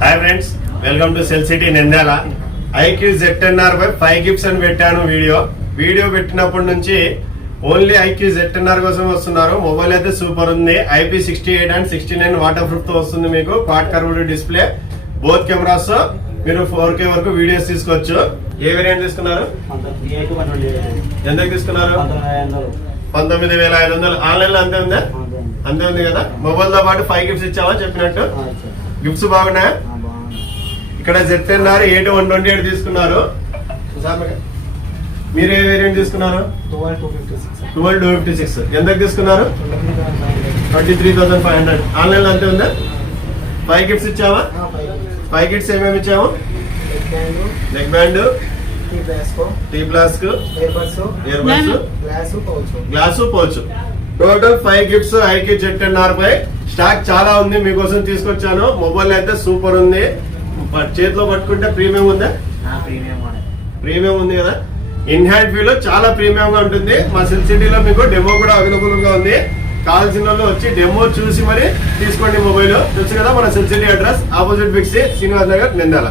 Hi friends, welcome to Cell City Nandyal. IQOO ZNR పై 5 gifts అని పెట్టాను. వీడియో పెట్టినప్పటి నుంచి ఓన్లీ ఐక్యూ ZNR కోసం వస్తున్నారు. మొబైల్ అయితే సూపర్ ఉంది. IP68 అండ్ 69 వాటర్ ప్రూఫ్ తో వస్తుంది. మీకు quad curved display, both cameras, మీరు 4K వరకు వీడియోస్ తీసుకోవచ్చు. ఏ వేరియంట్ తీసుకున్నారు? ఎంతకు తీసుకున్నారు? 19,500. ఆన్లైన్ లో అంతే ఉందా? అంతే ఉంది కదా. మొబైల్ తో పాటు 5 గిఫ్ట్స్ ఇచ్చావా చెప్పినట్టు? గిఫ్ట్స్ బాగున్నాయా? ఇక్కడ ZNR 8128 తీసుకున్నారు. మీరు ఏ వేరియంట్ తీసుకున్నారు? 12256. ఎంతకు తీసుకున్నారు? 23,500. ఆన్లైన్ లో అంతే ఉందా? 5 గిఫ్ట్స్ ఇచ్చావా? 5 గిఫ్ట్స్ ఏమేమి ఇచ్చాము? Neckband, tea flask, earbuds, glass, pouch. Total 5 gifts iQOO ZNR పై. స్టాక్ చాలా ఉంది, మీకోసం తీసుకొచ్చాను. మొబైల్ అయితే సూపర్ ఉంది. చేతిలో పట్టుకుంటే ప్రీమియం ఉందా? ప్రీమియం ఉంది కదా. ఇన్ హ్యాండ్ వ్యూ లో చాలా ప్రీమియం గా ఉంటుంది. మా సెల్ సిటీలో మీకు డెమో కూడా అవైలబుల్ గా ఉంది. కావాల్సిన వాళ్ళు వచ్చి డెమో చూసి మరి తీసుకోండి. మొబైల్ తెలుసు కదా, మన Cell City address opposite Big C, Srinivas Nagar, Nandyal.